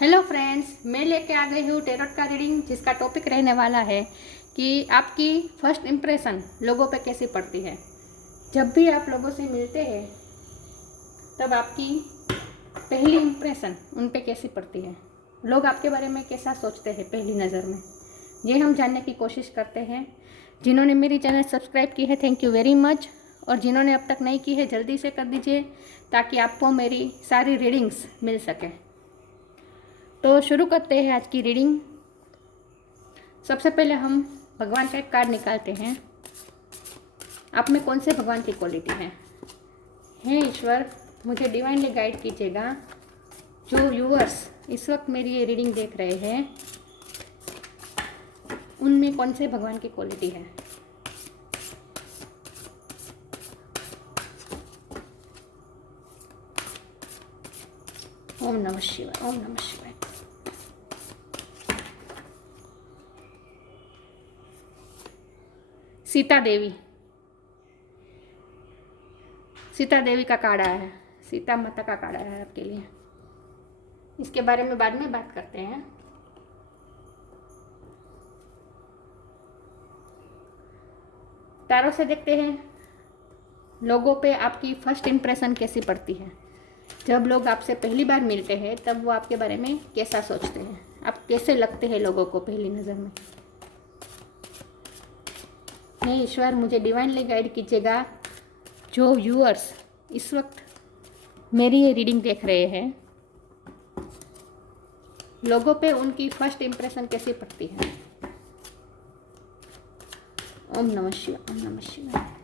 Hello friends, मैं लेके आ गई हूँ टेरोट का रीडिंग, जिसका टॉपिक रहने वाला है कि आपकी फर्स्ट इम्प्रेशन लोगों पे कैसी पड़ती है। जब भी आप लोगों से मिलते हैं तब आपकी पहली इम्प्रेशन उन पे कैसी पड़ती है, लोग आपके बारे में कैसा सोचते हैं पहली नज़र में, ये हम जानने की कोशिश करते हैं। जिन्होंने मेरी चैनल सब्सक्राइब की है, थैंक यू वेरी मच, और जिन्होंने अब तक नहीं की है जल्दी से कर दीजिए ताकि आपको मेरी सारी रीडिंग्स मिल सके। तो शुरू करते हैं आज की रीडिंग। सबसे पहले हम भगवान का एक कार्ड निकालते हैं। आप में कौन से भगवान की क्वालिटी है? हे ईश्वर, मुझे डिवाइनली गाइड कीजिएगा। जो व्यूअर्स इस वक्त मेरी ये रीडिंग देख रहे हैं उनमें कौन से भगवान की क्वालिटी है? ओम नमः शिवाय, ओम नमः शिवाय। सीता देवी, सीता देवी का कार्ड आया है, सीता माता का कार्ड आया है आपके लिए। इसके बारे में बाद में बात करते हैं। तारों से देखते हैं लोगों पे आपकी फर्स्ट इम्प्रेशन कैसी पड़ती है। जब लोग आपसे पहली बार मिलते हैं तब वो आपके बारे में कैसा सोचते हैं, आप कैसे लगते हैं लोगों को पहली नज़र में। हे ईश्वर, मुझे डिवाइनली गाइड कीजिएगा। जो व्यूअर्स इस वक्त मेरी ये रीडिंग देख रहे हैं लोगों पे उनकी फर्स्ट इम्प्रेशन कैसी पड़ती है। ओम नमः शिवाय, ओम नमः शिवाय।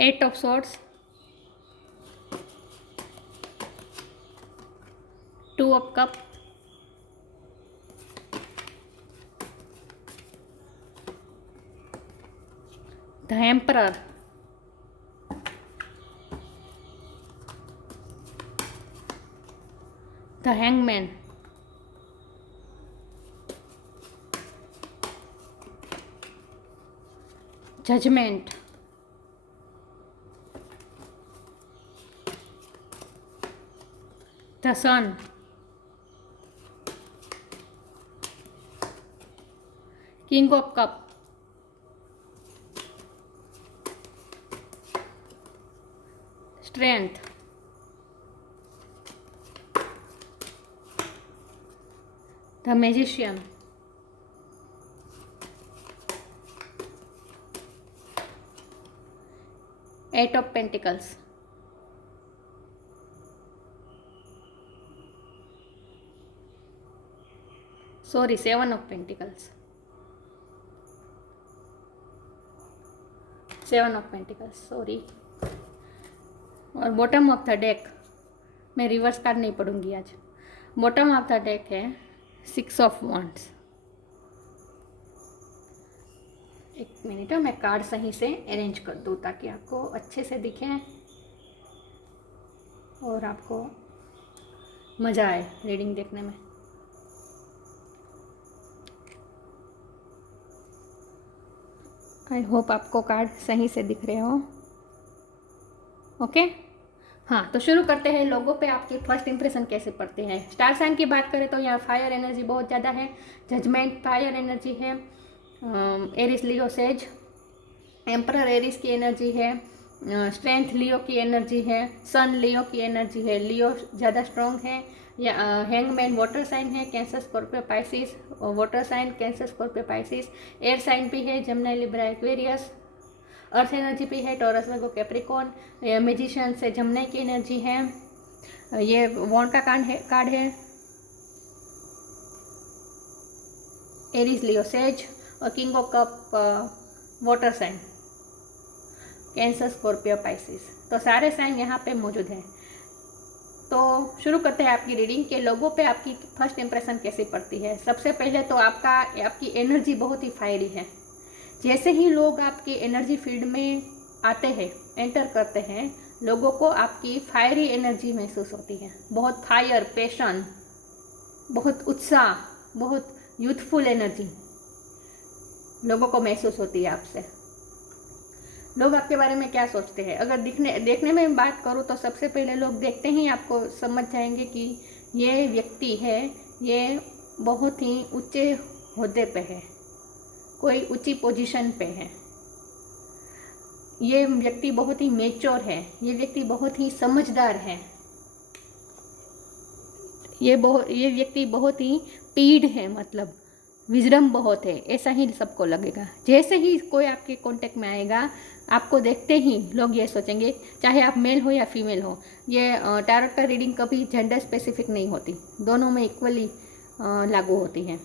Eight of swords, two of cup, the emperor, the hangman, judgement, the sun, king of cup, strength, the magician, eight of pentacles, sorry, seven of pentacles, seven of pentacles, sorry. और bottom of the deck, मैं reverse card नहीं पढ़ूंगी आज। Bottom of the deck है six of wands. एक minute, मैं card सही से अरेंज कर दूँ ताकि आपको अच्छे से दिखे और आपको मज़ा आए रीडिंग देखने में। आई होप आपको कार्ड सही से दिख रहे हो। ओके, हाँ, तो शुरू करते हैं। लोगों पे आपकी फर्स्ट इंप्रेशन कैसे पड़ते हैं। स्टार साइन की बात करें तो यहाँ फायर एनर्जी बहुत ज़्यादा है। जजमेंट फायर एनर्जी है। Aries Leo Sag, emperor Aries की एनर्जी है। स्ट्रेंथ लियो की एनर्जी है। सन लियो की एनर्जी है, लियो ज़्यादा स्ट्रॉन्ग है। या हैंगमैन वाटर साइन है, Cancer Scorpio Pisces, water sign Cancer Scorpio Pisces. Air sign भी है, Gemini Libra Aquarius. Earth energy भी है, टॉरस वर्गो कैप्रिकॉन। मैजिशियन से जमना की एनर्जी है। ये वॉन्ड का कार्ड है। एरिस लियो सेज और king of cup water sign, Cancer Scorpio Pisces. तो सारे साइन यहाँ पे मौजूद हैं। तो शुरू करते हैं आपकी रीडिंग के लोगों पे आपकी फर्स्ट इंप्रेशन कैसी पड़ती है। सबसे पहले तो आपकी एनर्जी बहुत ही फायरी है। जैसे ही लोग आपके एनर्जी फील्ड में आते हैं, एंटर करते हैं, लोगों को आपकी फायरी एनर्जी महसूस होती है। बहुत फायर, पैशन, बहुत उत्साह, बहुत यूथफुल एनर्जी लोगों को महसूस होती है आपसे। लोग आपके बारे में क्या सोचते हैं, अगर देखने में बात करूँ तो सबसे पहले लोग देखते ही आपको समझ जाएंगे कि ये व्यक्ति है, ये बहुत ही ऊंचे ओहदे पे है, कोई ऊंची पोजीशन पे है, ये व्यक्ति बहुत ही मैच्योर है, ये व्यक्ति बहुत ही समझदार है, ये व्यक्ति बहुत ही पीढ़ है, मतलब विजडम बहुत है, ऐसा ही सबको लगेगा। जैसे ही कोई आपके कांटेक्ट में आएगा, आपको देखते ही लोग ये सोचेंगे, चाहे आप मेल हो या फीमेल हो। ये टैरोट का रीडिंग कभी जेंडर स्पेसिफिक नहीं होती, दोनों में इक्वली लागू होती है।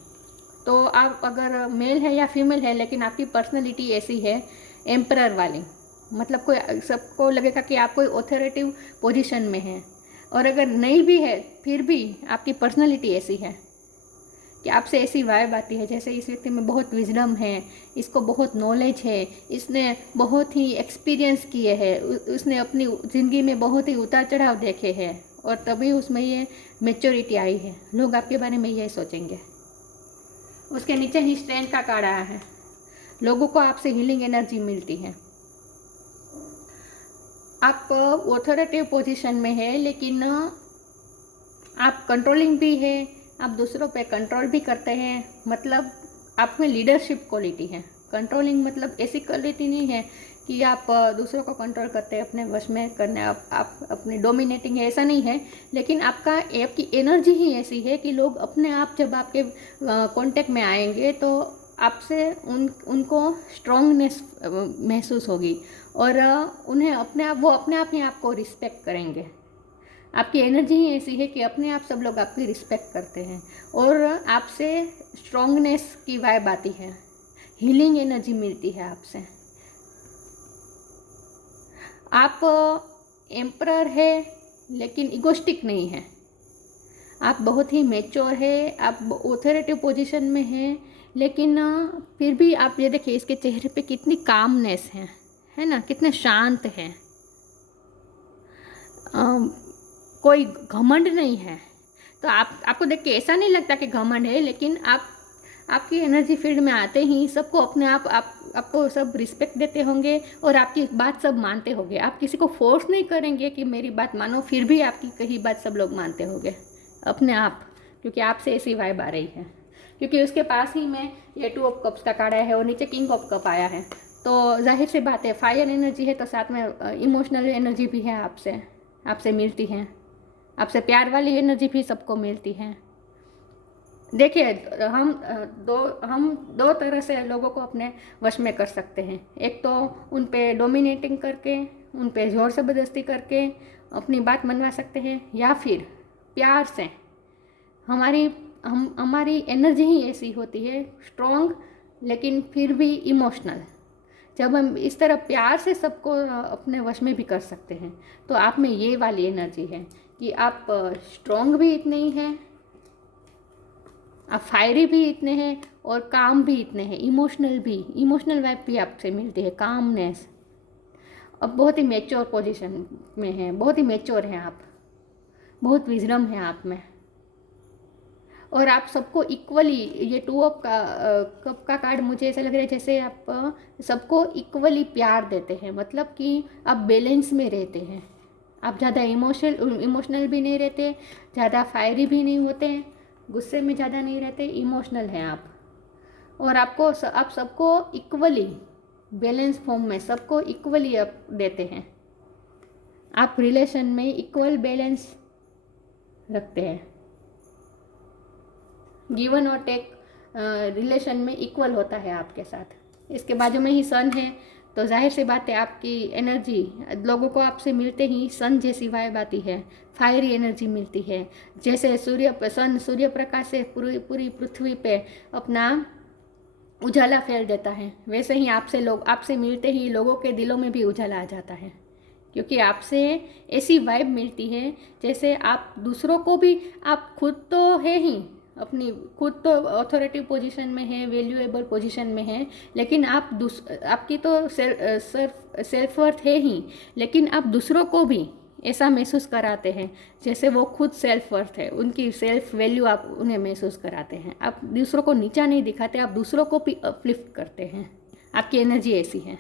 तो आप अगर मेल है या फीमेल है, लेकिन आपकी पर्सनैलिटी ऐसी है एम्परर वाली, मतलब कोई सबको लगेगा कि आप कोई ऑथोरिटिव पोजीशन में हैं। और अगर नहीं भी है, फिर भी आपकी पर्सनैलिटी ऐसी है कि आपसे ऐसी वाइब आती है जैसे इस व्यक्ति में बहुत विजडम है, इसको बहुत नॉलेज है, इसने बहुत ही एक्सपीरियंस किए हैं, उसने अपनी ज़िंदगी में बहुत ही उतार चढ़ाव देखे हैं और तभी उसमें ये मैच्योरिटी आई है। लोग आपके बारे में यही सोचेंगे। उसके नीचे ही स्ट्रेंथ का कार्ड आया है। लोगों को आपसे हीलिंग एनर्जी मिलती है। आप ऑथोरिटिव पोजीशन में है, लेकिन आप कंट्रोलिंग भी है, आप दूसरों पे कंट्रोल भी करते हैं, मतलब आप में लीडरशिप क्वालिटी है। कंट्रोलिंग मतलब ऐसी क्वालिटी नहीं है कि आप दूसरों को कंट्रोल करते हैं, अपने वश में करने आप अपनी डोमिनेटिंग है, ऐसा नहीं है। लेकिन आपकी एनर्जी ही ऐसी है कि लोग अपने आप जब आपके कांटेक्ट में आएंगे तो आपसे उनको स्ट्रॉन्गनेस महसूस होगी और उन्हें वो अपने आप ही आपको रिस्पेक्ट करेंगे। आपकी एनर्जी ही ऐसी है कि अपने आप सब लोग आपकी रिस्पेक्ट करते हैं और आपसे स्ट्रॉन्गनेस की वाइब आती है, हीलिंग एनर्जी मिलती है आपसे। आप एम्परर है लेकिन इगोस्टिक नहीं है, आप बहुत ही मैच्योर है, आप ऑथोरिटिव पोजीशन में हैं, लेकिन फिर भी आप ये देखिए इसके चेहरे पे कितनी कामनेस है ना, कितने शांत हैं। कोई घमंड नहीं है। तो आपको देख के ऐसा नहीं लगता कि घमंड है, लेकिन आपकी एनर्जी फील्ड में आते ही सबको अपने आपको सब रिस्पेक्ट देते होंगे और आपकी बात सब मानते होंगे। आप किसी को फोर्स नहीं करेंगे कि मेरी बात मानो, फिर भी आपकी कही बात सब लोग मानते होंगे अपने आप, क्योंकि आपसे ऐसी वाइब आ रही है। क्योंकि उसके पास ही में ये 2 ऑफ कप्स का कार्ड आया है और नीचे किंग ऑफ कप आया है, तो जाहिर सी बात है फायर एनर्जी है, तो साथ में इमोशनल एनर्जी भी है, आपसे मिलती है। आपसे प्यार वाली एनर्जी भी सबको मिलती है। देखिए हम दो तरह से लोगों को अपने वश में कर सकते हैं। एक तो उन पे डोमिनेटिंग करके, उन पे ज़ोर ज़बरदस्ती करके अपनी बात मनवा सकते हैं, या फिर प्यार से। हमारी एनर्जी ही ऐसी होती है, स्ट्रॉन्ग लेकिन फिर भी इमोशनल। जब हम इस तरह प्यार से सबको अपने वश में भी कर सकते हैं, तो आप में ये वाली एनर्जी है कि आप स्ट्रॉन्ग भी इतने ही हैं, आप फायरी भी इतने हैं और काम भी इतने हैं, इमोशनल वाइब भी आपसे मिलती है, कामनेस। अब बहुत ही मैच्योर पोजीशन में है, बहुत ही मैच्योर हैं आप, बहुत विजडम है आप में। और आप सबको इक्वली, ये 2 ऑफ कप का कार्ड मुझे ऐसा लग रहा है जैसे आप सबको इक्वली प्यार देते हैं, मतलब कि आप बैलेंस में रहते हैं। आप ज़्यादा इमोशनल भी नहीं रहते, ज़्यादा फायरी भी नहीं होते, गुस्से में ज़्यादा नहीं रहते, इमोशनल हैं आप। और आप सबको इक्वली बैलेंस फॉर्म में सबको इक्वली आप देते हैं। आप रिलेशन में इक्वल बैलेंस रखते हैं, गिवन और टेक रिलेशन में इक्वल होता है आपके साथ। इसके बाजू में ही सन है, तो जाहिर सी बात है आपकी एनर्जी लोगों को आपसे मिलते ही सन जैसी वाइब आती है, फायरी एनर्जी मिलती है। जैसे सूर्य प्रकाश से पूरी पृथ्वी पे अपना उजाला फैल देता है, वैसे ही आपसे मिलते ही लोगों के दिलों में भी उजाला आ जाता है, क्योंकि आपसे ऐसी वाइब मिलती है जैसे आप दूसरों को भी, आप खुद तो है ही, अपनी खुद तो अथॉरिटिव पोजीशन में है, वैल्यूएबल पोजीशन में है, लेकिन आप आपकी तो सेल्फ वर्थ है ही, लेकिन आप दूसरों को भी ऐसा महसूस कराते हैं जैसे वो खुद सेल्फ वर्थ है, उनकी सेल्फ वैल्यू आप उन्हें महसूस कराते हैं। आप दूसरों को नीचा नहीं दिखाते, आप दूसरों को भी अपलिफ्ट करते हैं। आपकी एनर्जी ऐसी है।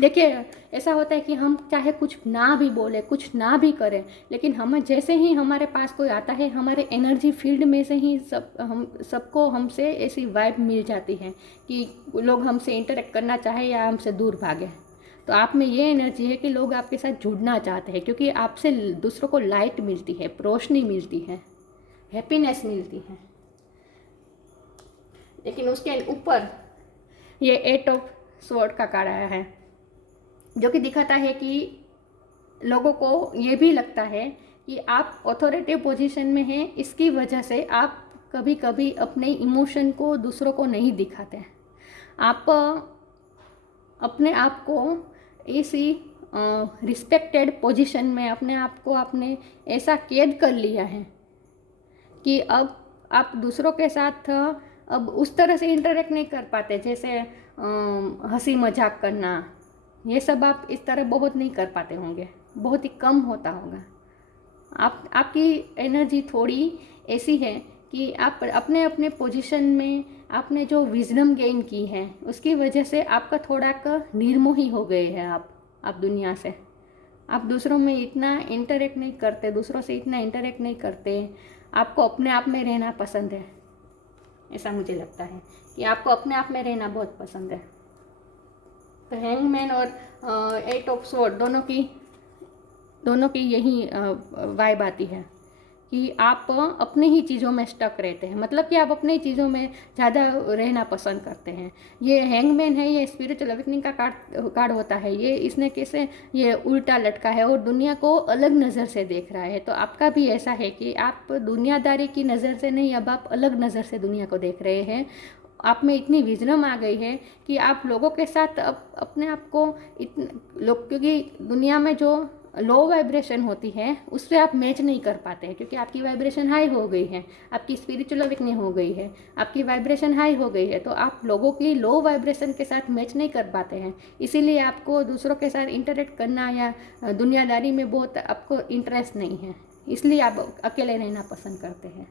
देखिए, ऐसा होता है कि हम चाहे कुछ ना भी बोले, कुछ ना भी करें, लेकिन हमें जैसे ही हमारे पास कोई आता है, हमारे एनर्जी फील्ड में से ही सबको हमसे ऐसी वाइब मिल जाती है कि लोग हमसे इंटरेक्ट करना चाहे या हमसे दूर भागे। तो आप में ये एनर्जी है कि लोग आपके साथ जुड़ना चाहते हैं, क्योंकि आपसे दूसरों को लाइट मिलती है, रोशनी मिलती है, हैप्पीनेस मिलती है। लेकिन उसके ऊपर ये 8 ऑफ स्वॉर्ड का कार्ड आया है, जो कि दिखाता है कि लोगों को ये भी लगता है कि आप अथॉरिटिव पोजीशन में हैं, इसकी वजह से आप कभी कभी अपने इमोशन को दूसरों को नहीं दिखाते। आप अपने आप को इसी रिस्पेक्टेड पोजीशन में अपने आप को आपने ऐसा कैद कर लिया है कि अब आप दूसरों के साथ अब उस तरह से इंटरेक्ट नहीं कर पाते, जैसे हंसी मजाक करना, ये सब आप इस तरह बहुत नहीं कर पाते होंगे, बहुत ही कम होता होगा। आपकी एनर्जी थोड़ी ऐसी है कि आप अपने अपने पोजीशन में आपने जो विजडम गेन की है, उसकी वजह से आपका थोड़ा निर्मोही हो गए हैं आप दुनिया से। आप दूसरों में इतना इंटरेक्ट नहीं करते, दूसरों से इतना इंटरेक्ट नहीं करते, आपको अपने आप में रहना पसंद है। ऐसा मुझे लगता है कि आपको अपने आप में रहना बहुत पसंद है। तो हैंगमैन और 8 ऑफ स्वॉर्ड दोनों की यही वाइब आती है कि आप अपने ही चीज़ों में स्टक रहते हैं, मतलब कि आप अपने ही चीज़ों में ज़्यादा रहना पसंद करते हैं। ये हैंगमैन है, ये स्पिरिचुअल अवेकनिंग का कार्ड होता है। ये इसने कैसे ये उल्टा लटका है और दुनिया को अलग नज़र से देख रहा है। तो आपका भी ऐसा है कि आप दुनियादारी की नज़र से नहीं, अब आप अलग नज़र से दुनिया को देख रहे हैं। आप में इतनी विजडम आ गई है कि आप लोगों के साथ अपने आप को क्योंकि दुनिया में जो लो वाइब्रेशन होती है उससे आप मैच नहीं कर पाते हैं, क्योंकि आपकी वाइब्रेशन हाई हो गई है, आपकी स्पिरिचुअल अवेकनिंग हो गई है, आपकी वाइब्रेशन हाई हो गई है, तो आप लोगों की लो वाइब्रेशन के साथ मैच नहीं कर पाते हैं। इसीलिए आपको दूसरों के साथ इंटरेक्ट करना या दुनियादारी में बहुत आपको इंटरेस्ट नहीं है, इसलिए आप अकेले रहना पसंद करते हैं।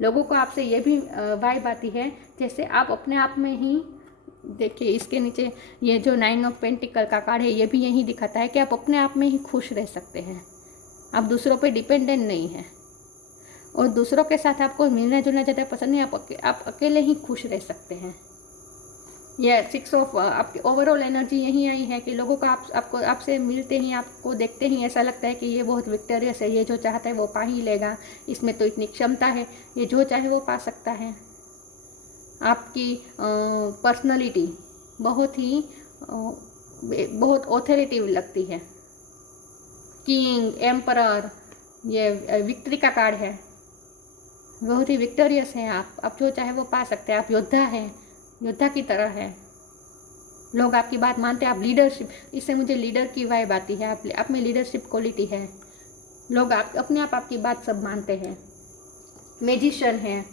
लोगों को आपसे ये भी वाइब आती है जैसे आप अपने आप में ही, देखिए इसके नीचे ये जो 9 ऑफ पेंटिकल का कार्ड है, ये भी यही दिखाता है कि आप अपने आप में ही खुश रह सकते हैं, आप दूसरों पे डिपेंडेंट नहीं हैं और दूसरों के साथ आपको मिलना जुलना ज़्यादा पसंद नहीं, आप अकेले ही खुश रह सकते हैं। ये 6 ऑफ आपकी ओवरऑल एनर्जी यही आई है कि लोगों को आपको आपसे मिलते ही, आपको देखते ही ऐसा लगता है कि ये बहुत विक्टोरियस है, ये जो चाहता है वो पा ही लेगा, इसमें तो इतनी क्षमता है, ये जो चाहे वो पा सकता है। आपकी पर्सनालिटी बहुत ऑथोरिटिव लगती है। किंग, एम्परर, ये विक्ट्री का कार्ड है, बहुत ही विक्टोरियस हैं आप जो चाहे वो पा सकते हैं। आप योद्धा हैं, योद्धा की तरह है, लोग आपकी बात मानते हैं। आप लीडरशिप, इससे मुझे लीडर की वाइब आती है, आप में लीडरशिप क्वालिटी है, लोग अपने आप आपकी बात सब मानते हैं। मैजिशियन हैं,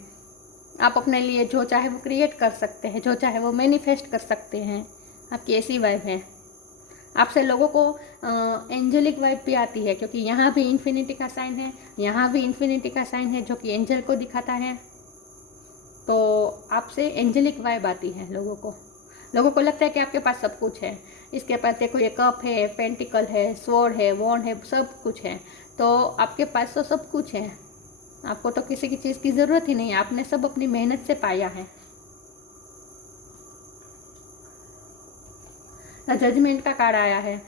आप अपने लिए जो चाहे वो क्रिएट कर सकते हैं, जो चाहे वो मैनिफेस्ट कर सकते हैं, आपकी ऐसी वाइब है। आपसे लोगों को एंजेलिक वाइब भी आती है, क्योंकि यहाँ भी इन्फिनिटी का साइन है, यहाँ भी इन्फिनिटी का साइन है जो कि एंजल को दिखाता है। तो आपसे एंजेलिक वाइब आती है लोगों को लगता है कि आपके पास सब कुछ है। इसके पास देखो, ये कप है, पेंटिकल है, स्वॉर्ड है, वॉन्ड है, सब कुछ है, तो आपके पास तो सब कुछ है, आपको तो किसी की चीज़ की ज़रूरत ही नहीं है, आपने सब अपनी मेहनत से पाया है। जजमेंट का कार्ड आया है,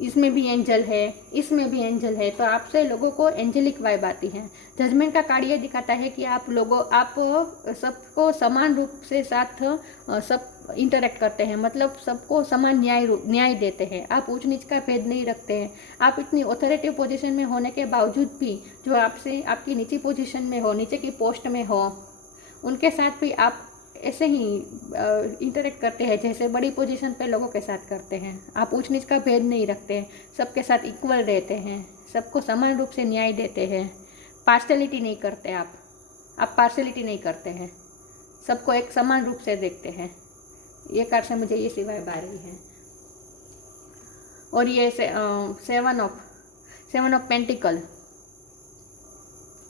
इसमें भी एंजल है, इसमें भी एंजल है, तो आपसे लोगों को एंजेलिक वाइब आती है। जजमेंट का कार्ड ये दिखाता है कि आप सबको समान रूप से साथ सब इंटरेक्ट करते हैं, मतलब सबको समान न्याय देते हैं, आप ऊंच नीच का भेद नहीं रखते हैं। आप इतनी ऑथोरिटिव पोजीशन में होने के बावजूद भी जो आपसे आपकी नीची पोजीशन में हो, नीचे की पोस्ट में हो, उनके साथ भी आप ऐसे ही इंटरेक्ट करते हैं जैसे बड़ी पोजीशन पे लोगों के साथ करते हैं। आप ऊंच नीच का भेद नहीं रखते, सबके साथ इक्वल रहते हैं, सबको समान रूप से न्याय देते हैं, पार्शलिटी नहीं करते। आप पार्शलिटी नहीं करते हैं, सबको एक समान रूप से देखते हैं। ये कार्ड से मुझे ये सी वाइब आ रही है। और ये सेवन ऑफ पेंटिकल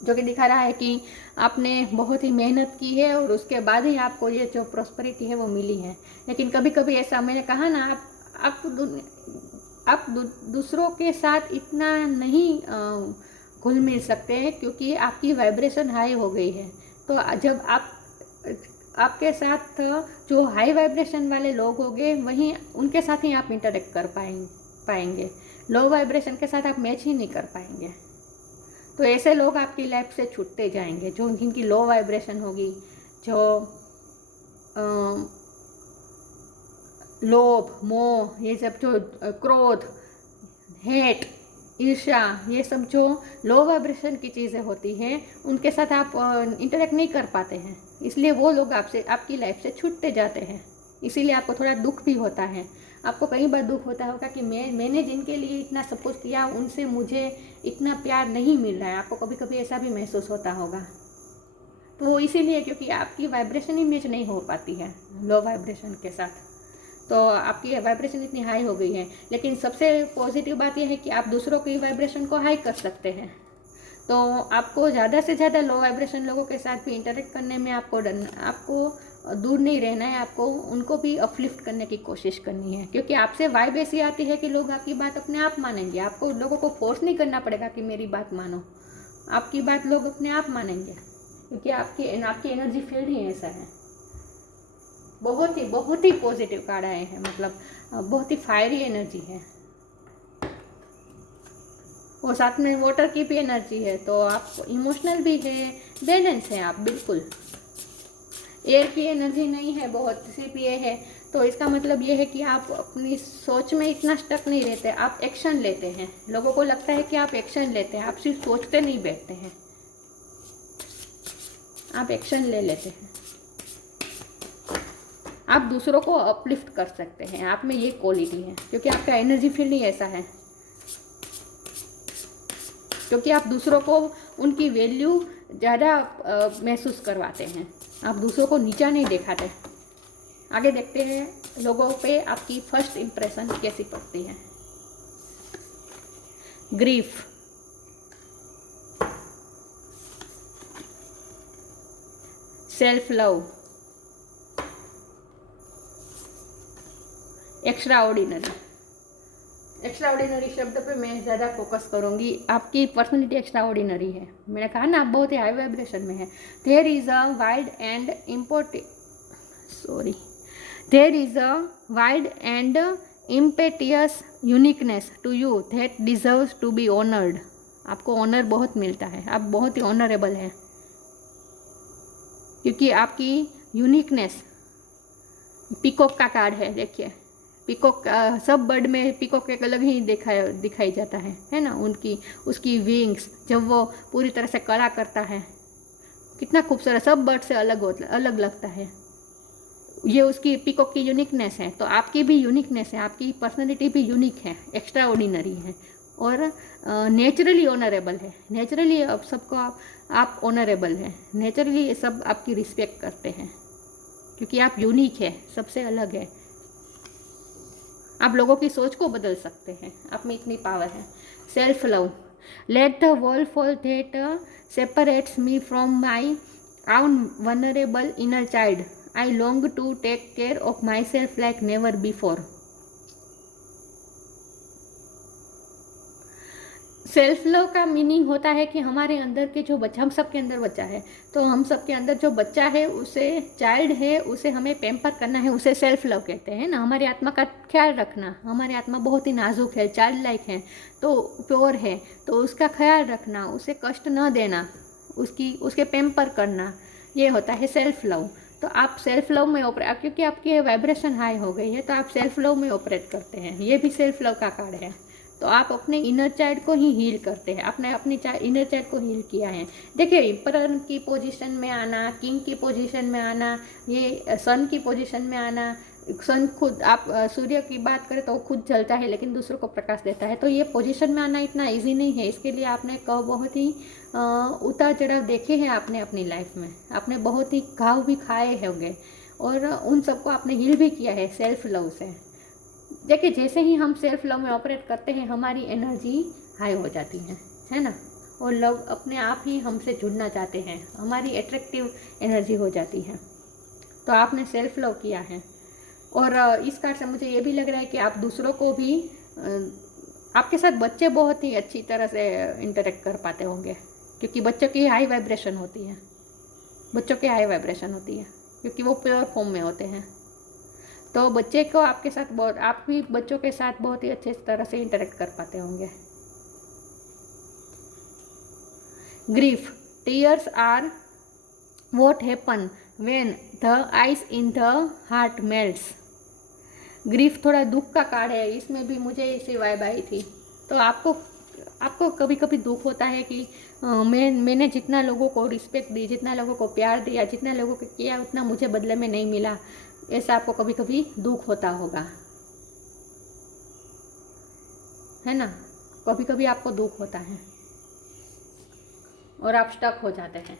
जो कि दिखा रहा है कि आपने बहुत ही मेहनत की है और उसके बाद ही आपको ये जो प्रॉस्पेरिटी है वो मिली है। लेकिन कभी कभी ऐसा, मैंने कहा ना, आप दूसरों के साथ इतना नहीं घुल मिल सकते हैं क्योंकि आपकी वाइब्रेशन हाई हो गई है। तो जब आपके साथ जो हाई वाइब्रेशन वाले लोग होंगे वहीं उनके साथ ही आप इंटरेक्ट कर पाएंगे। लो वाइब्रेशन के साथ आप मैच ही नहीं कर पाएंगे। तो ऐसे लोग आपकी लाइफ से छूटते जाएंगे जो जिनकी लो वाइब्रेशन होगी, जो लोभ, मोह, ये सब, जो क्रोध, हेट, ईर्ष्या, ये सब जो लो वाइब्रेशन की चीज़ें होती हैं उनके साथ आप इंटरेक्ट नहीं कर पाते हैं। इसलिए वो लोग आपकी लाइफ से छूटते जाते हैं। इसीलिए आपको थोड़ा दुख भी होता है। आपको कई बार दुख होता होगा कि मैंने जिनके लिए इतना सब कुछ किया उनसे मुझे इतना प्यार नहीं मिल रहा है। आपको कभी कभी ऐसा भी महसूस होता होगा। तो वो इसीलिए क्योंकि आपकी वाइब्रेशन ही मैच नहीं हो पाती है लो वाइब्रेशन के साथ। तो आपकी वाइब्रेशन इतनी हाई हो गई है। लेकिन सबसे पॉजिटिव बात यह है कि आप दूसरों की वाइब्रेशन को हाई कर सकते हैं। तो आपको ज़्यादा से ज़्यादा लो वाइब्रेशन लोगों के साथ भी इंटरेक्ट करने में आपको दूर नहीं रहना है। आपको उनको भी अपलिफ्ट करने की कोशिश करनी है, क्योंकि आपसे वाइब ऐसी आती है कि लोग आपकी बात अपने आप मानेंगे। आपको लोगों को फोर्स नहीं करना पड़ेगा कि मेरी बात मानो, आपकी बात लोग अपने आप मानेंगे, क्योंकि आपकी एनर्जी फील्ड ही ऐसा है। बहुत ही पॉजिटिव कार्ड आए हैं, मतलब बहुत ही फायरी एनर्जी है। और साथ में वाटर की भी एनर्जी है, तो आप इमोशनल भी है, बैलेंस है आप बिल्कुल। एयर की एनर्जी नहीं है बहुत, सिर्फ ये है। तो इसका मतलब ये है कि आप अपनी सोच में इतना स्टक नहीं रहते, आप एक्शन लेते हैं। लोगों को लगता है कि आप एक्शन लेते हैं, आप सिर्फ सोचते नहीं बैठते हैं, आप एक्शन ले लेते हैं। आप दूसरों को अपलिफ्ट कर सकते हैं, आप में ये क्वालिटी है, क्योंकि आपका एनर्जी फील्ड ही ऐसा है। क्योंकि आप दूसरों को उनकी वैल्यू ज़्यादा महसूस करवाते हैं, आप दूसरों को नीचा नहीं दिखाते। आगे देखते हैं लोगों पे आपकी फर्स्ट इम्प्रेशन कैसी पड़ती है। Grief, self love, extra ordinary शब्द पे मैं ज़्यादा फोकस करूँगी। आपकी पर्सनैलिटी एक्स्ट्रा ऑर्डिनरी है। मैंने कहा ना, आप बहुत ही हाई वाइब्रेशन में है। There is a wide and impetuous uniqueness to you that deserves to be honoured. आपको ऑनर बहुत मिलता है, आप बहुत ही ऑनरेबल हैं, क्योंकि आपकी यूनिकनेस पीकॉक का कार्ड है। देखिए, पीकॉक सब बर्ड में पीकॉक एक अलग ही दिखाई जाता है ना। उसकी विंग्स जब वो पूरी तरह से कला करता है, कितना खूबसूरत, सब बर्ड से अलग लगता है। ये उसकी पीकॉक की यूनिकनेस है। तो आपकी भी यूनिकनेस है, आपकी पर्सनैलिटी भी यूनिक है, एक्स्ट्रा ऑर्डिनरी है और नेचुरली ऑनरेबल है। नेचुरली अब सबको आप ऑनरेबल हैं, नेचुरली सब आपकी रिस्पेक्ट करते हैं, क्योंकि आप यूनिक है, सबसे अलग है। आप लोगों की सोच को बदल सकते हैं, आप में इतनी पावर है। Self love, let the wall fall that separates me from my own vulnerable inner child. I long to take care of myself like never before. Self love का मीनिंग होता है कि हमारे अंदर के जो बच्चा, हम सबके अंदर बच्चा है, तो हम सबके अंदर जो बच्चा है, उसे चाइल्ड है, उसे हमें पैम्पर करना है, उसे सेल्फ लव कहते हैं ना। हमारी आत्मा का ख्याल रखना, हमारी आत्मा बहुत ही नाजुक है, चाइल्ड लाइक है, तो प्योर है, तो उसका ख्याल रखना, उसे कष्ट न देना, उसके पैम्पर करना, ये होता है सेल्फ लव। तो आप सेल्फ लव में ऑपरेट, क्योंकि आपकी वाइब्रेशन हाई हो गई है, तो आप सेल्फ लव में ऑपरेट करते हैं। ये भी सेल्फ लव का कार्ड है। तो आप अपने इनर चाइल्ड को ही हील करते हैं, आपने अपनी इनर चाइल्ड को हील किया है। देखिए, एम्परर की पोजीशन में आना, किंग की पोजीशन में आना, ये सन की पोजीशन में आना, सन खुद, आप सूर्य की बात करें तो वो खुद जलता है लेकिन दूसरों को प्रकाश देता है। तो ये पोजीशन में आना इतना इजी नहीं है। इसके लिए आपने बहुत ही उतार चढ़ाव देखे हैं आपने अपनी लाइफ में। आपने बहुत ही घाव भी खाए होंगे और उन सबको आपने हील भी किया है सेल्फ लव से। देखिए, जैसे ही हम सेल्फ लव में ऑपरेट करते हैं हमारी एनर्जी हाई हो जाती है ना, और लोग अपने आप ही हमसे जुड़ना चाहते हैं, हमारी एट्रैक्टिव एनर्जी हो जाती है। तो आपने सेल्फ लव किया है और इस कार्ड से मुझे ये भी लग रहा है कि आप दूसरों को भी, आपके साथ बच्चे बहुत ही अच्छी तरह से इंटरेक्ट कर पाते होंगे, क्योंकि बच्चों की हाई वाइब्रेशन होती है, बच्चों की हाई वाइब्रेशन होती है क्योंकि वो प्योर फॉर्म में होते हैं। तो बच्चे को आपके साथ बहुत, आप भी बच्चों के साथ बहुत ही अच्छे तरह से इंटरेक्ट कर पाते होंगे। Grief, tears are what happen when the ice in the heart melts। Grief थोड़ा दुख का कार्ड है, इसमें भी मुझे ऐसी वाइब आई थी। तो आपको कभी कभी दुख होता है कि मैंने जितना लोगों को रिस्पेक्ट दी, जितना लोगों को प्यार दिया, जितना लोगों को किया, उतना मुझे बदले में नहीं मिला। ऐसा आपको कभी कभी दुख होता होगा, है ना। कभी कभी आपको दुख होता है और आप स्टक हो जाते हैं।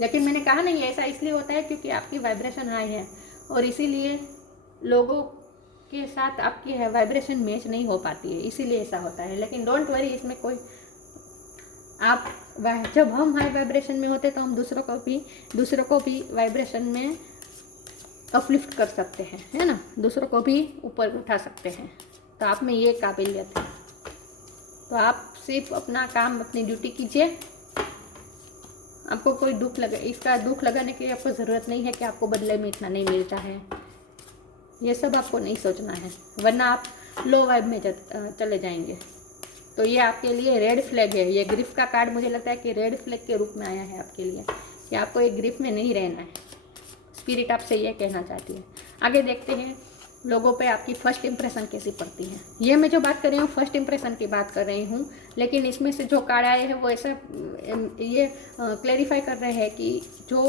लेकिन मैंने कहा नहीं, ऐसा इसलिए होता है क्योंकि आपकी वाइब्रेशन हाई है और इसीलिए लोगों के साथ आपकी वाइब्रेशन मैच नहीं हो पाती है, इसीलिए ऐसा होता है। लेकिन डोंट वरी, इसमें कोई, आप जब हम हाई वाइब्रेशन में होते तो हम दूसरों को भी वाइब्रेशन में अपलिफ्ट कर सकते हैं, है ना, दूसरों को भी ऊपर उठा सकते हैं। तो आप में ये काबिलियत है। तो आप सिर्फ अपना काम, अपनी ड्यूटी कीजिए। आपको कोई दुख लगे, इसका दुख लगाने की आपको ज़रूरत नहीं है कि आपको बदले में इतना नहीं मिलता है। ये सब आपको नहीं सोचना है, वरना आप लो वाइब में चले जाएंगे। तो ये आपके लिए रेड फ्लैग है। ये ग्रिफ का कार्ड मुझे लगता है कि रेड फ्लैग के रूप में आया है आपके लिए, कि आपको एक ग्रिफ में नहीं रहना है। स्पिरिट आपसे ये कहना चाहती है। आगे देखते हैं लोगों पे आपकी फर्स्ट इंप्रेशन कैसी पड़ती है। ये मैं जो बात कर रही हूँ फर्स्ट इंप्रेशन की बात कर रही हूँ, लेकिन इसमें से जो कार्ड आए हैं वो ऐसा ये क्लैरिफाई कर रहे हैं कि जो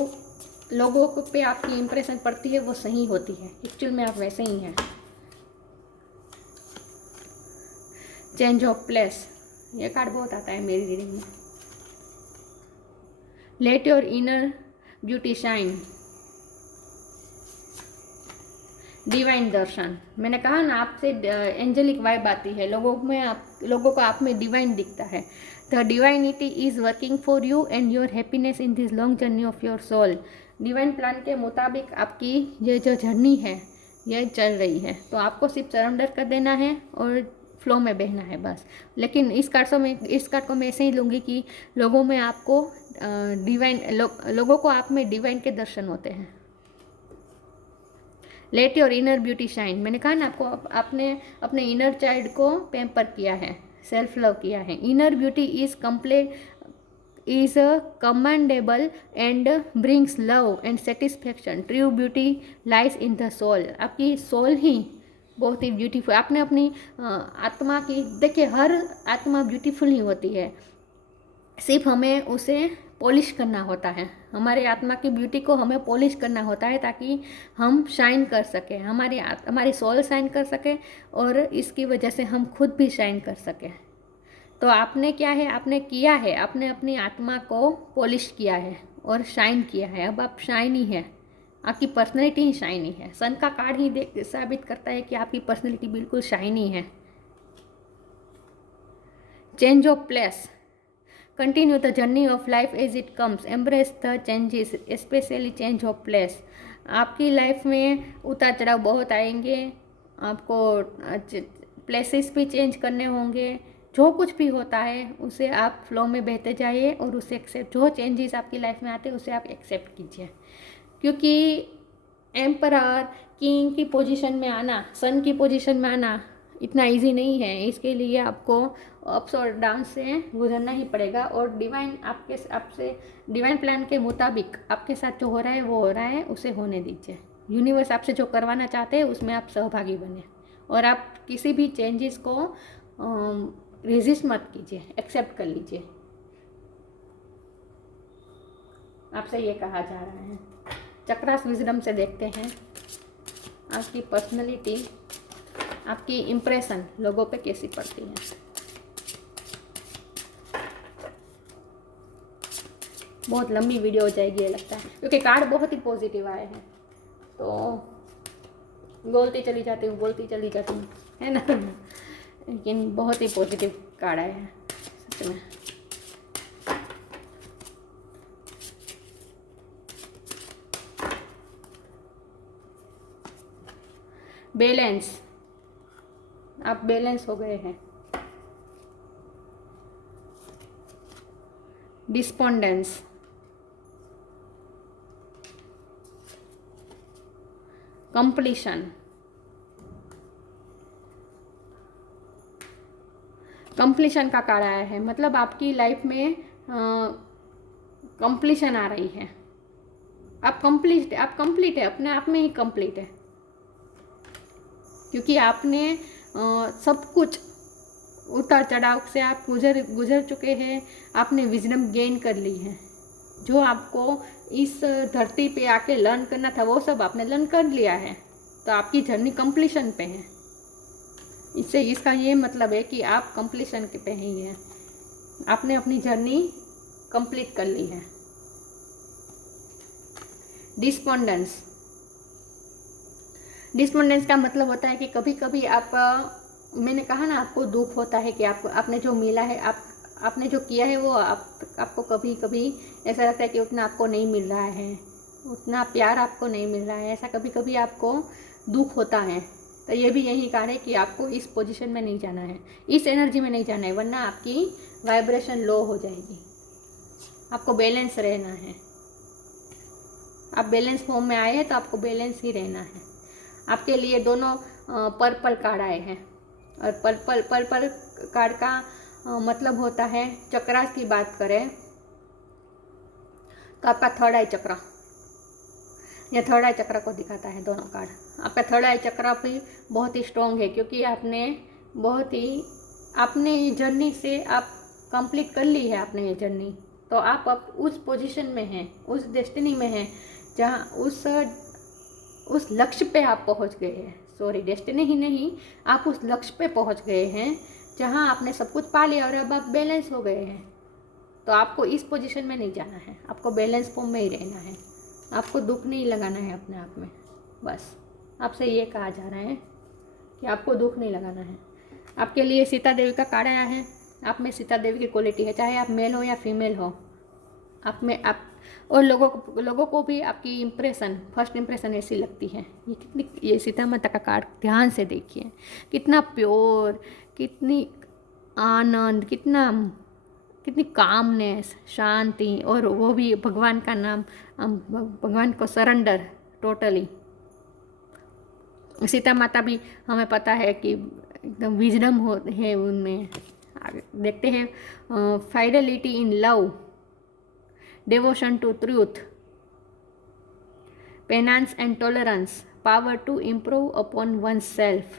लोगों को पे आपकी इंप्रेशन पड़ती है वो सही होती है, एक्चुअल में आप वैसे ही हैं। चेंज ऑफ प्लेस, ये कार्ड बहुत आता है मेरी रीडिंग में। Let your inner beauty shine, divine दर्शन। मैंने कहा ना, आपसे एंजेलिक वाइब आती है, लोगों को आप में डिवाइन दिखता है। The divinity is working for you and your happiness in this long journey of your soul. Divine plan के मुताबिक आपकी ये जो जर्नी है ये चल रही है। तो आपको सिर्फ सरेंडर कर देना है और फ्लो में बहना है बस। लेकिन इस कार्ड को मैं ऐसे ही लूँगी कि लोगों को आप में डिवाइन के दर्शन होते हैं। Late your inner beauty shine, मैंने कहा ना, आपको आपने अपने इनर चाइल्ड को पैम्पर किया है, सेल्फ लव किया है। Inner beauty is commendable and brings love and satisfaction. True beauty lies in the soul. आपकी सोल ही बहुत ही ब्यूटीफुल। आपने अपनी आत्मा की, देखिए हर आत्मा ब्यूटीफुल ही होती है, सिर्फ हमें उसे पॉलिश करना होता है। हमारे आत्मा की ब्यूटी को हमें पॉलिश करना होता है ताकि हम शाइन कर सकें, हमारी सोल शाइन कर सके और इसकी वजह से हम खुद भी शाइन कर सकें। तो आपने क्या है, आपने किया है, आपने अपनी आत्मा को पॉलिश किया है और शाइन किया है। अब आप शाइनी है, आपकी पर्सनैलिटी ही शाइनी है। सन का कार्ड ही साबित करता है कि आपकी पर्सनैलिटी बिल्कुल शाइनी है। Change of place, continue the journey of life as it comes, embrace the changes, especially change of place. आपकी लाइफ में उतार चढ़ाव बहुत आएंगे, आपको प्लेसेस भी चेंज करने होंगे। जो कुछ भी होता है उसे आप फ्लो में बहते जाइए और उसे एक्सेप्ट, जो चेंजेस आपकी लाइफ में आते हैं उसे आप एक्सेप्ट कीजिए। क्योंकि एम्परर, किंग की पोजीशन में आना, सन की पोजीशन में आना इतना इजी नहीं है। इसके लिए आपको अप्स और डाउन से गुजरना ही पड़ेगा और आपसे डिवाइन प्लान के मुताबिक आपके साथ जो हो रहा है वो हो रहा है, उसे होने दीजिए। यूनिवर्स आपसे जो करवाना चाहते हैं उसमें आप सहभागी बने और आप किसी भी चेंजेस को रेजिस्ट मत कीजिए, एक्सेप्ट कर लीजिए। आपसे ये कहा जा रहा है। चक्रास विजडम से देखते हैं आपकी पर्सनैलिटी, आपकी इम्प्रेशन लोगों पे कैसी पड़ती है। बहुत लंबी वीडियो हो जाएगी ये लगता है, क्योंकि कार्ड बहुत ही पॉजिटिव आए हैं, तो बोलती चली जाती हूँ, है ना। लेकिन बहुत ही पॉजिटिव कार्ड आए हैं सच में। बैलेंस, आप बैलेंस हो गए हैं। डिस्पोंडेंस, कंप्लीशन, कंप्लीशन का कार्ड आया है, मतलब आपकी लाइफ में कंप्लीशन आ रही है। आप कंप्लीट है, अपने आप में ही कंप्लीट है, क्योंकि आपने सब कुछ उतार चढ़ाव से आप गुजर चुके हैं। आपने विजडम गेन कर ली है, जो आपको इस धरती पे आके लर्न करना था वो सब आपने लर्न कर लिया है, तो आपकी जर्नी कंप्लीशन पे है। इससे इसका ये मतलब है कि आप कंप्लीशन पे ही हैं, आपने अपनी जर्नी कंप्लीट कर ली है। डिस्पोंडेंस, डिस्पोंडेंस का मतलब होता है कि कभी कभी आप, मैंने कहा ना आपको दुख होता है कि आपने जो मिला है, आपने जो किया है वो आपको कभी कभी ऐसा लगता है कि उतना आपको नहीं मिल रहा है, उतना प्यार आपको नहीं मिल रहा है, ऐसा कभी कभी आपको दुख होता है। तो ये भी यही कारण है कि आपको इस पोजीशन में नहीं जाना है, इस एनर्जी में नहीं जाना है, वरना आपकी वाइब्रेशन लो हो जाएगी। आपको बैलेंस रहना है। आप बैलेंस फॉर्म में आए हैं तो आपको बैलेंस ही रहना है। आपके लिए दोनों पर्पल कार्ड आए हैं, और पर्पल कार्ड का मतलब होता है, चक्रास की बात करें तो आपका थर्ड आई चक्र, यह थर्ड आई चक्र को दिखाता है दोनों कार्ड। आपका थर्ड आई चक्र भी बहुत ही स्ट्रॉन्ग है, क्योंकि आपने जर्नी से आप कंप्लीट कर ली है आपने ये जर्नी, तो आप अब उस पोजीशन में हैं, उस डेस्टिनी में हैं जहाँ उस लक्ष्य पे आप पहुँच गए हैं। सॉरी, डेस्टिनी ही नहीं, आप उस लक्ष्य पे पहुँच गए हैं जहाँ आपने सब कुछ पा लिया और अब आप बैलेंस हो गए हैं। तो आपको इस पोजीशन में नहीं जाना है, आपको बैलेंस फॉर्म में ही रहना है, आपको दुख नहीं लगाना है अपने आप में। बस आपसे ये कहा जा रहा है कि आपको दुख नहीं लगाना है। आपके लिए सीता देवी का कार्ड आया है। आप में सीता देवी की क्वालिटी है, चाहे आप मेल हो या फीमेल हो, आप में आप और लोगों को भी आपकी इम्प्रेशन, फर्स्ट इम्प्रेशन ऐसी लगती है। ये सीता माता का कार्ड ध्यान से देखिए, कितना प्योर, कितनी आनंद, कितनी कामनेस, शांति, और वो भी भगवान का नाम, भगवान को सरेंडर टोटली। सीता माता भी हमें पता है कि एकदम विजडम है उनमें। देखते हैं, fidelity in love, devotion to truth, penance and tolerance, power to improve upon oneself।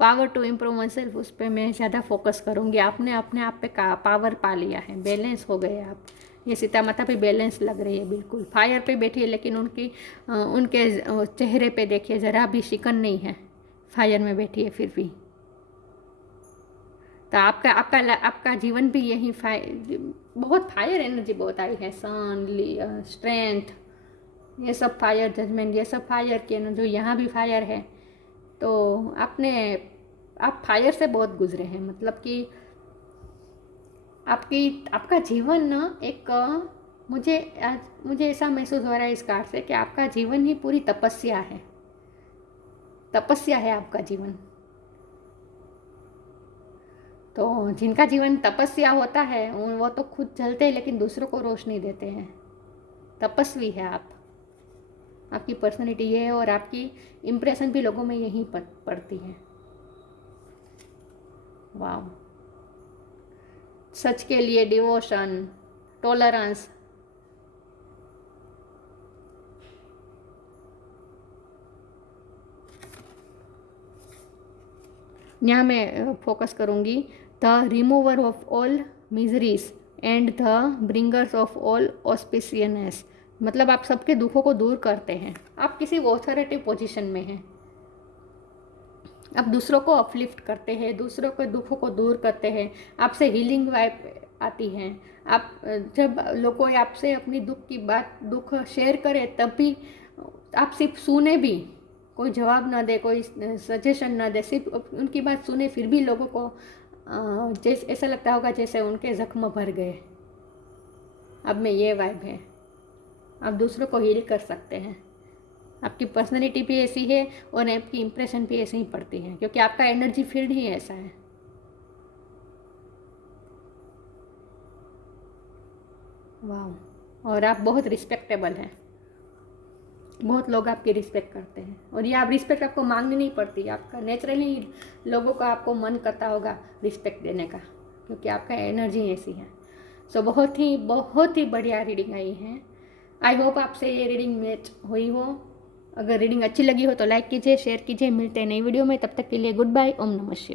Power to improve oneself, उस पर मैं ज़्यादा फोकस करूँगी। आपने अपने आप पे पावर पा लिया है, बैलेंस हो गए आप। ये सीता माता पे बैलेंस लग रही है, बिल्कुल फायर पे बैठी है, लेकिन उनके चेहरे पे देखिए ज़रा भी शिकन नहीं है, फायर में बैठी है फिर भी। तो आपका जीवन भी यही बहुत फायर एनर्जी बहुत आई है। सन, स्ट्रेंथ, ये सब फायर, जजमेंट, ये सब फायर की एनर्जी, जो यहाँ भी फायर है। तो आप फायर से बहुत गुजरे हैं, मतलब कि आपका जीवन ना एक, मुझे ऐसा महसूस हो रहा है इस कार्ड से कि आपका जीवन ही पूरी तपस्या है। तपस्या है आपका जीवन। तो जिनका जीवन तपस्या होता है वो तो खुद जलते हैं, लेकिन दूसरों को रोशनी देते हैं। तपस्वी है आप, आपकी पर्सनैलिटी ये है, और आपकी इम्प्रेशन भी लोगों में यही पड़ती है। वाह, सच के लिए डिवोशन, टॉलरेंस, यहाँ मैं फोकस करूँगी, the remover of all miseries and the bringers of all auspiciousness, मतलब आप सबके दुखों को दूर करते हैं। आप किसी ऑथोरिटी पोजीशन में हैं, आप दूसरों को अपलिफ्ट करते हैं, दूसरों के दुखों को दूर करते हैं, आपसे हीलिंग वाइब आती है। आप जब लोग आपसे अपनी दुख शेयर करें तब भी आप सिर्फ सुने भी, कोई जवाब ना दे, कोई सजेशन ना दे, सिर्फ उनकी बात सुने, फिर भी लोगों को जैसे ऐसा लगता होगा जैसे उनके जख्म भर गए। अब में ये वाइब है, आप दूसरों को हील कर सकते हैं। आपकी पर्सनैलिटी भी ऐसी है और आपकी इम्प्रेशन भी ऐसे ही पड़ती है, क्योंकि आपका एनर्जी फील्ड ही ऐसा है। वाह, और आप बहुत रिस्पेक्टेबल हैं, बहुत लोग आपकी रिस्पेक्ट करते हैं, और ये आप रिस्पेक्ट आपको मांगनी नहीं पड़ती, आपका नेचुरली लोगों का आपको मन करता होगा रिस्पेक्ट देने का, क्योंकि आपका एनर्जी ऐसी है। सो बहुत ही बढ़िया रीडिंग आई है। आई होप आपसे ये रीडिंग मैच हुई हो। अगर रीडिंग अच्छी लगी हो तो लाइक कीजिए, शेयर कीजिए। मिलते हैं नई वीडियो में, तब तक के लिए गुड बाय। ओम नमः शिवाय।